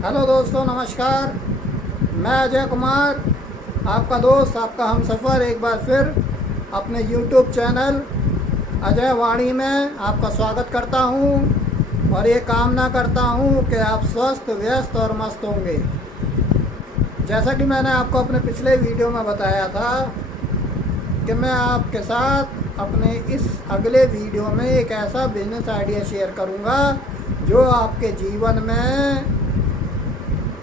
Hello दोस्तों, नमस्कार। मैं अजय कुमार, आपका दोस्त, आपका हमसफ़र एक बार फिर अपने YouTube चैनल अजय वाणी में आपका स्वागत करता हूं और ये कामना करता हूं कि आप स्वस्थ, व्यस्त और मस्त होंगे। जैसा कि मैंने आपको अपने पिछले वीडियो में बताया था कि मैं आपके साथ अपने इस अगले वीडियो में एक ऐसा बिजनेस आइडिया शेयर करूंगा जो आपके जीवन में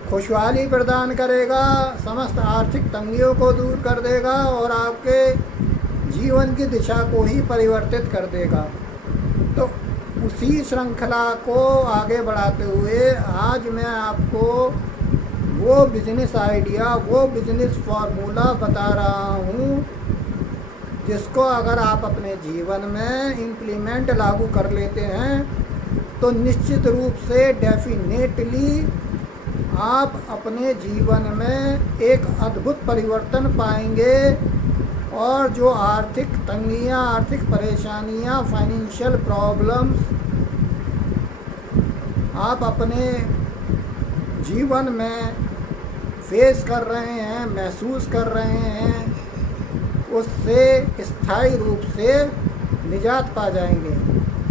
खुशहाली प्रदान करेगा, समस्त आर्थिक तंगियों को दूर कर देगा और आपके जीवन की दिशा को ही परिवर्तित कर देगा। तो उसी श्रृंखला को आगे बढ़ाते हुए आज मैं आपको वो बिजनेस आइडिया, वो बिजनेस फार्मूला बता रहा हूँ जिसको अगर आप अपने जीवन में इम्प्लीमेंट लागू कर लेते हैं तो निश्चित रूप से डेफिनेटली आप अपने जीवन में एक अद्भुत परिवर्तन पाएंगे और जो आर्थिक तंगियाँ, आर्थिक परेशानियाँ, फाइनेंशियल प्रॉब्लम्स आप अपने जीवन में फेस कर रहे हैं, महसूस कर रहे हैं, उससे स्थायी रूप से निजात पा जाएंगे।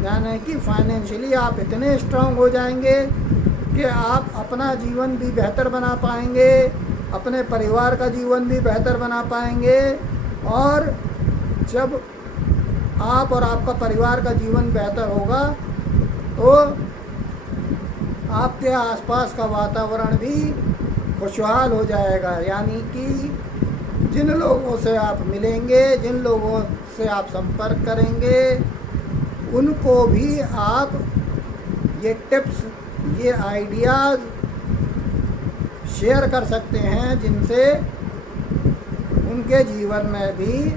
यानी कि फाइनेंशियली आप इतने स्ट्रांग हो जाएंगे कि आप अपना जीवन भी बेहतर बना पाएंगे, अपने परिवार का जीवन भी बेहतर बना पाएंगे। और जब आप और आपका परिवार का जीवन बेहतर होगा तो आपके आसपास का वातावरण भी खुशहाल हो जाएगा। यानी कि जिन लोगों से आप मिलेंगे, जिन लोगों से आप संपर्क करेंगे, उनको भी आप ये टिप्स, ये आइडियाज़ शेयर कर सकते हैं जिनसे उनके जीवन में भी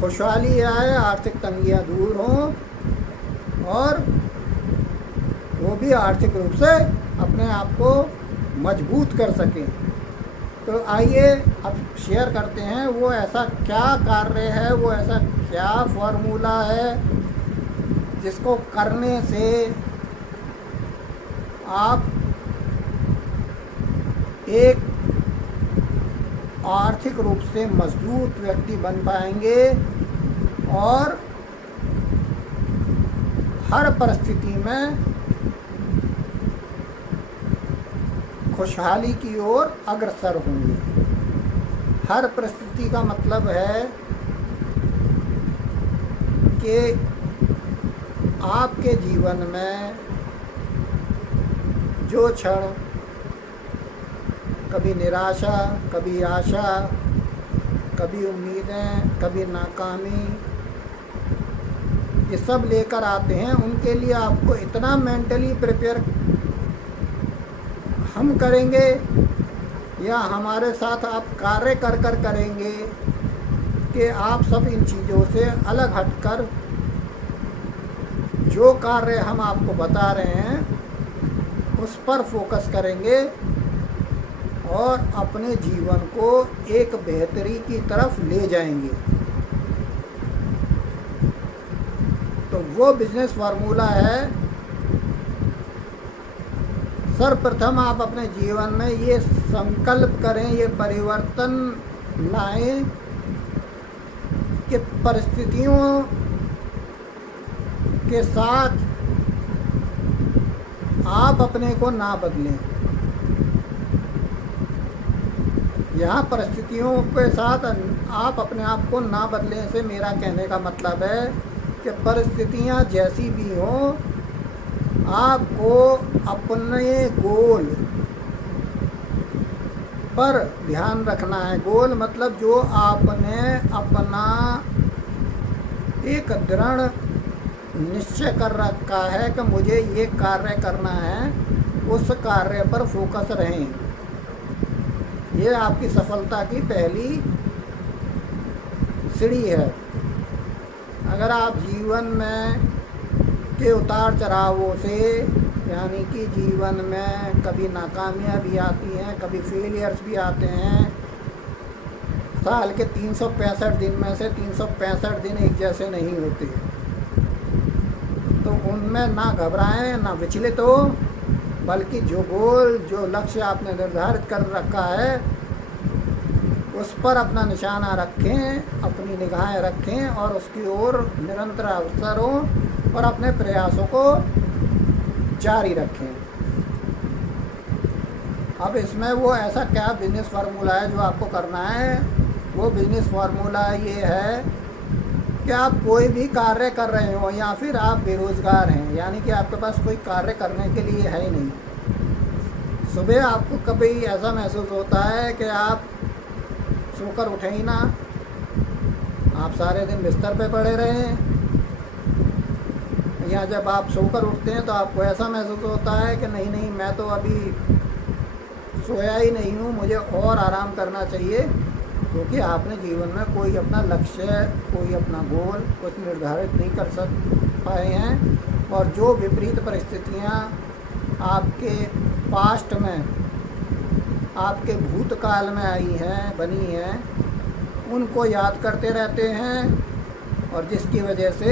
खुशहाली आए, आर्थिक तंगियाँ दूर हों और वो भी आर्थिक रूप से अपने आप को मजबूत कर सकें। तो आइए अब शेयर करते हैं वो ऐसा क्या कार्य है, वो ऐसा क्या फार्मूला है जिसको करने से आप एक आर्थिक रूप से मजबूत व्यक्ति बन पाएंगे और हर परिस्थिति में खुशहाली की ओर अग्रसर होंगे। हर परिस्थिति का मतलब है कि आपके जीवन में जो क्षण कभी निराशा, कभी आशा, कभी उम्मीदें, कभी नाकामी, ये सब लेकर आते हैं, उनके लिए आपको इतना मेंटली प्रिपेयर हम करेंगे या हमारे साथ आप कार्य कर कर करेंगे कि आप सब इन चीज़ों से अलग हटकर जो कार्य हम आपको बता रहे हैं उस पर फोकस करेंगे और अपने जीवन को एक बेहतरी की तरफ ले जाएंगे। तो वो बिजनेस फार्मूला है, सर्वप्रथम आप अपने जीवन में ये संकल्प करें, ये परिवर्तन लाएं कि परिस्थितियों के साथ आप अपने को ना बदलें। यहाँ परिस्थितियों के साथ आप अपने आप को ना बदलें से मेरा कहने का मतलब है कि परिस्थितियाँ जैसी भी हों, आपको अपने गोल पर ध्यान रखना है। गोल मतलब जो आपने अपना एक दृढ़ निश्चय कर रखा है कि मुझे ये कार्य करना है, उस कार्य पर फोकस रहें। ये आपकी सफलता की पहली सीढ़ी है। अगर आप जीवन में के उतार चढ़ावों से, यानी कि जीवन में कभी नाकामियाँ भी आती हैं, कभी फेलियर्स भी आते हैं, साल के 365 दिन में से 365 दिन एक जैसे नहीं होते, तो उनमें ना घबराएं, ना विचलित हो बल्कि जो गोल, जो लक्ष्य आपने निर्धारित कर रखा है उस पर अपना निशाना रखें, अपनी निगाहें रखें और उसकी ओर निरंतर अग्रसर हों और अपने प्रयासों को जारी रखें। अब इसमें वो ऐसा क्या बिजनेस फार्मूला है जो आपको करना है? वो बिजनेस फार्मूला ये है कि आप कोई भी कार्य कर रहे हो या फिर आप बेरोज़गार हैं, यानी कि आपके पास कोई कार्य करने के लिए है ही नहीं। सुबह आपको कभी ऐसा महसूस होता है कि आप सोकर उठे ही ना, आप सारे दिन बिस्तर पे पड़े रहें, या जब आप सोकर उठते हैं तो आपको ऐसा महसूस होता है कि नहीं मैं तो अभी सोया ही नहीं हूँ, मुझे और आराम करना चाहिए, क्योंकि आपने जीवन में कोई अपना लक्ष्य, कोई अपना गोल कुछ निर्धारित नहीं कर पाए हैं। और जो विपरीत परिस्थितियाँ आपके पास्ट में, आपके भूतकाल में आई हैं, बनी हैं, उनको याद करते रहते हैं और जिसकी वजह से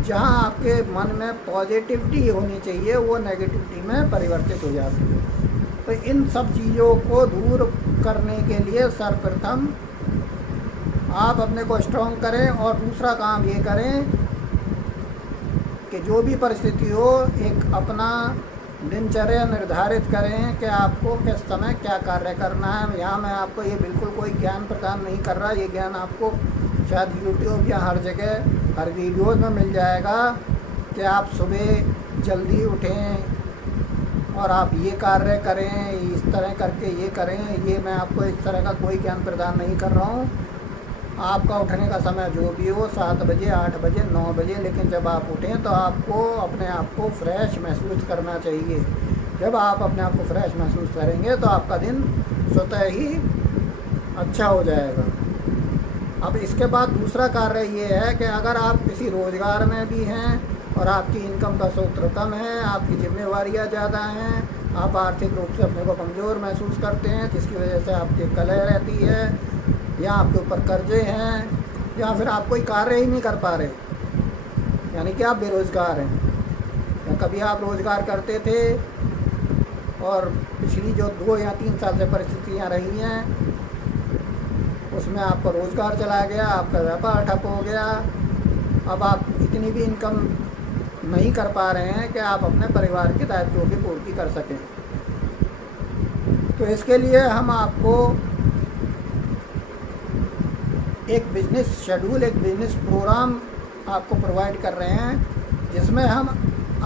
जहां आपके मन में पॉजिटिविटी होनी चाहिए वो नेगेटिविटी में परिवर्तित हो जाती है। तो इन सब चीज़ों को दूर करने के लिए सर्वप्रथम आप अपने को स्ट्रॉन्ग करें और दूसरा काम ये करें कि जो भी परिस्थिति हो एक अपना दिनचर्या निर्धारित करें कि आपको किस समय क्या कार्य करना है। यहाँ मैं आपको ये बिल्कुल कोई ज्ञान प्रदान नहीं कर रहा, ये ज्ञान आपको शायद यूट्यूब या हर जगह हर वीडियोज़ में मिल जाएगा कि आप सुबह जल्दी उठें और आप ये कार्य करें, इस तरह करके ये करें। ये मैं आपको इस तरह का कोई ज्ञान प्रदान नहीं कर रहा हूँ। आपका उठने का समय जो भी हो, 7 बजे, 8 बजे, 9 बजे, लेकिन जब आप उठें तो आपको अपने आप को फ्रेश महसूस करना चाहिए। जब आप अपने आप को फ्रेश महसूस करेंगे तो आपका दिन स्वतः ही अच्छा हो जाएगा। अब इसके बाद दूसरा कार्य ये है कि अगर आप किसी रोज़गार में भी हैं और आपकी इनकम का स्रोत कम है, आपकी जिम्मेवारियाँ ज़्यादा हैं, आप आर्थिक रूप से अपने को कमज़ोर महसूस करते हैं, जिसकी वजह से आपकी कलह रहती है, या आपके ऊपर कर्जे हैं, या फिर आप कोई कार्य ही नहीं कर पा रहे, यानी कि आप बेरोज़गार हैं, या कभी आप रोज़गार करते थे और पिछली जो 2 या 3 साल से परिस्थितियाँ रही हैं उसमें आपका रोज़गार चला गया, आपका व्यापार ठप हो गया, अब आप इतनी भी इनकम नहीं कर पा रहे हैं कि आप अपने परिवार के दायित्वों की पूर्ति कर सकें। तो इसके लिए हम आपको एक बिज़नेस शेड्यूल, एक बिज़नेस प्रोग्राम आपको प्रोवाइड कर रहे हैं, जिसमें हम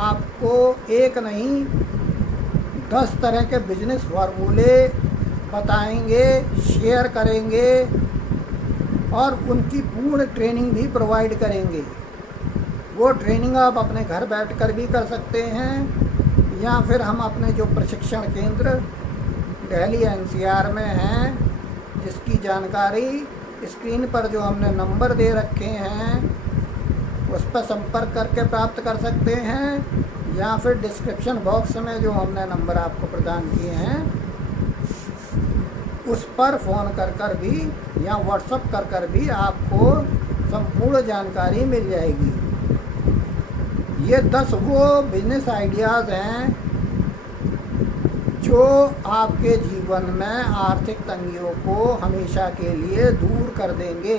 आपको एक नहीं 10 तरह के बिज़नेस फार्मूले बताएंगे, शेयर करेंगे और उनकी पूर्ण ट्रेनिंग भी प्रोवाइड करेंगे। वो ट्रेनिंग आप अपने घर बैठकर भी कर सकते हैं, या फिर हम अपने जो प्रशिक्षण केंद्र दिल्ली एनसीआर में हैं, जिसकी जानकारी स्क्रीन पर जो हमने नंबर दे रखे हैं उस पर संपर्क करके प्राप्त कर सकते हैं, या फिर डिस्क्रिप्शन बॉक्स में जो हमने नंबर आपको प्रदान किए हैं उस पर फ़ोन कर भी या व्हाट्सएप कर भी आपको संपूर्ण जानकारी मिल जाएगी। ये 10 वो बिजनेस आइडियाज़ हैं जो आपके जीवन में आर्थिक तंगियों को हमेशा के लिए दूर कर देंगे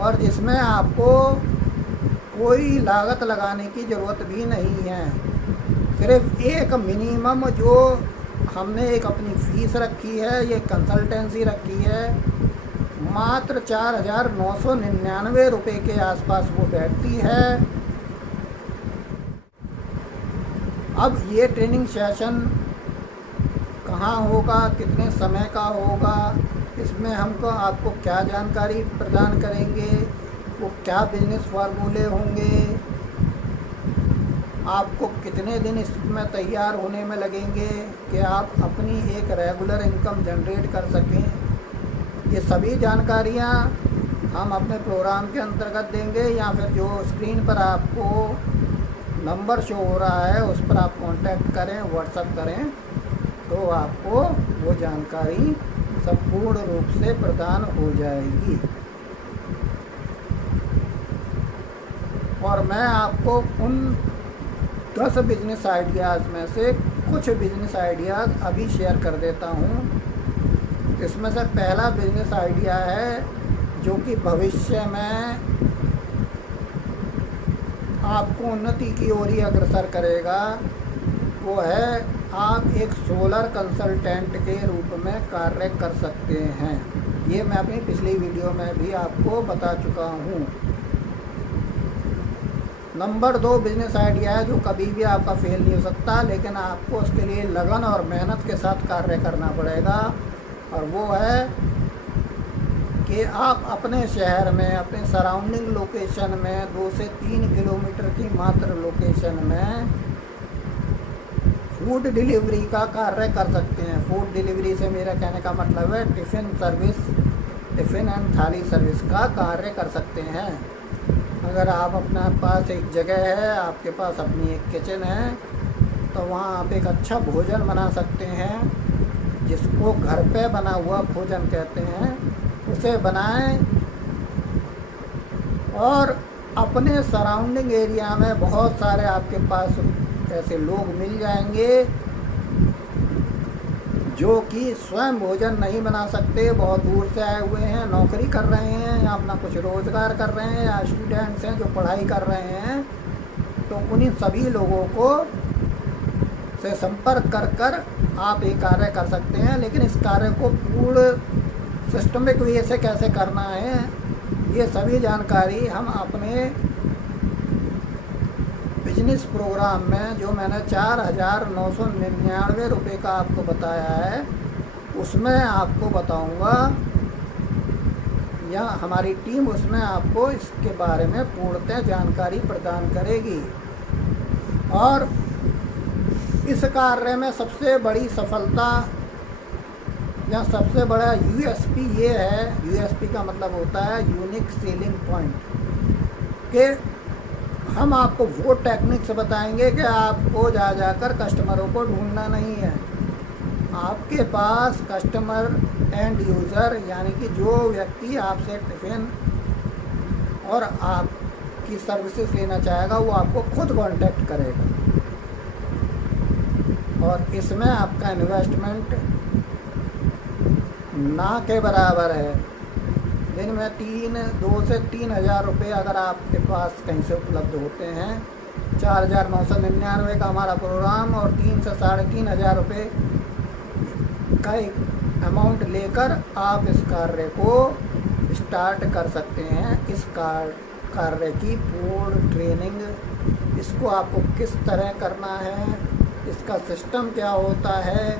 और जिसमें आपको कोई लागत लगाने की ज़रूरत भी नहीं है। सिर्फ एक मिनिमम जो हमने एक अपनी फ़ीस रखी है, ये कंसल्टेंसी रखी है, मात्र 4,999 रुपये के आसपास वो बैठती है। अब ये ट्रेनिंग सेशन कहाँ होगा, कितने समय का होगा, इसमें हमको आपको क्या जानकारी प्रदान करेंगे, वो क्या बिजनेस फार्मूले होंगे, आपको कितने दिन इसमें तैयार होने में लगेंगे कि आप अपनी एक रेगुलर इनकम जनरेट कर सकें, ये सभी जानकारियाँ हम अपने प्रोग्राम के अंतर्गत देंगे। या फिर जो स्क्रीन पर आपको नंबर शो हो रहा है उस पर आप कांटेक्ट करें, व्हाट्सएप करें, तो आपको वो जानकारी संपूर्ण रूप से प्रदान हो जाएगी। और मैं आपको उन 10 बिजनेस आइडियाज़ में से कुछ बिजनेस आइडियाज़ अभी शेयर कर देता हूँ। इसमें से पहला बिजनेस आइडिया है जो कि भविष्य में आपको उन्नति की ओर ही अग्रसर करेगा। वो है, आप एक सोलर कंसल्टेंट के रूप में कार्य कर सकते हैं। ये मैं अपनी पिछली वीडियो में भी आपको बता चुका हूँ। नंबर 2 बिजनेस आइडिया है जो कभी भी आपका फेल नहीं हो सकता, लेकिन आपको उसके लिए लगन और मेहनत के साथ कार्य करना पड़ेगा। और वो है कि आप अपने शहर में, अपने सराउंडिंग लोकेशन में 2 से 3 किलोमीटर की मात्र लोकेशन में फूड डिलीवरी का कार्य कर सकते हैं। फूड डिलीवरी से मेरा कहने का मतलब है टिफ़िन एंड थाली सर्विस का कार्य कर सकते हैं। अगर आप अपने पास एक जगह है, आपके पास अपनी एक किचन है, तो वहाँ आप एक अच्छा भोजन बना सकते हैं, जिसको घर पे बना हुआ भोजन कहते हैं। उसे बनाएं और अपने सराउंडिंग एरिया में बहुत सारे आपके पास ऐसे लोग मिल जाएंगे जो कि स्वयं भोजन नहीं बना सकते, बहुत दूर से आए हुए हैं, नौकरी कर रहे हैं या अपना कुछ रोज़गार कर रहे हैं, या स्टूडेंट्स हैं जो पढ़ाई कर रहे हैं। तो उन्हीं सभी लोगों को से संपर्क कर आप ये कार्य कर सकते हैं। लेकिन इस कार्य को पूर्ण सिस्टमिक वे से कैसे करना है, ये सभी जानकारी हम अपने बिजनेस प्रोग्राम में, जो मैंने 4,999 रुपये का आपको बताया है, उसमें आपको बताऊंगा, या हमारी टीम उसमें आपको इसके बारे में पूर्णतः जानकारी प्रदान करेगी। और इस कार्य में सबसे बड़ी सफलता या सबसे बड़ा यूएसपी ये है, यूएसपी का मतलब होता है यूनिक सेलिंग पॉइंट, कि हम आपको वो टेक्निक्स बताएंगे कि आपको जाकर कस्टमरों को ढूंढना नहीं है। आपके पास कस्टमर एंड यूज़र, यानी कि जो व्यक्ति आपसे टिफ़िन और आपकी सर्विसेज लेना चाहेगा, वो आपको खुद कांटेक्ट करेगा। और इसमें आपका इन्वेस्टमेंट ना के बराबर है। दिन में 2 से 3 हज़ार रुपये अगर आपके पास कहीं से उपलब्ध होते हैं, 4,999 का हमारा प्रोग्राम, और 3 से 3.5 हज़ार रुपये का एक अमाउंट लेकर आप इस कार्य को स्टार्ट कर सकते हैं। इस कार्य की पूर्ण ट्रेनिंग, इसको आपको किस तरह करना है, इसका सिस्टम क्या होता है,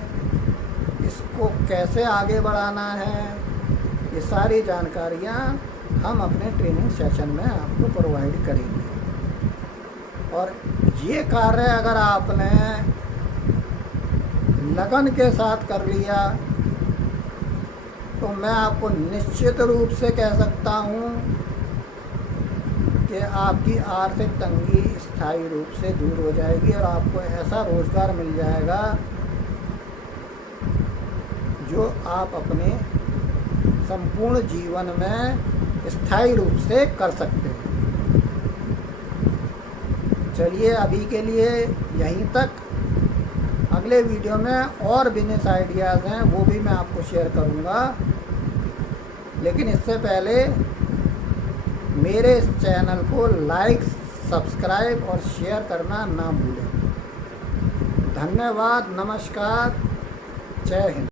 इसको कैसे आगे बढ़ाना है, ये सारी जानकारियाँ हम अपने ट्रेनिंग सेशन में आपको प्रोवाइड करेंगे। और ये कार्य अगर आपने लगन के साथ कर लिया, तो मैं आपको निश्चित रूप से कह सकता हूँ कि आपकी आर्थिक तंगी स्थायी रूप से दूर हो जाएगी और आपको ऐसा रोज़गार मिल जाएगा जो आप अपने संपूर्ण जीवन में स्थायी रूप से कर सकते हैं। चलिए अभी के लिए यहीं तक। अगले वीडियो में और बिजनेस आइडियाज़ हैं, वो भी मैं आपको शेयर करूंगा। लेकिन इससे पहले मेरे इस चैनल को लाइक, सब्सक्राइब और शेयर करना ना भूलें। धन्यवाद, नमस्कार, जय हिंद।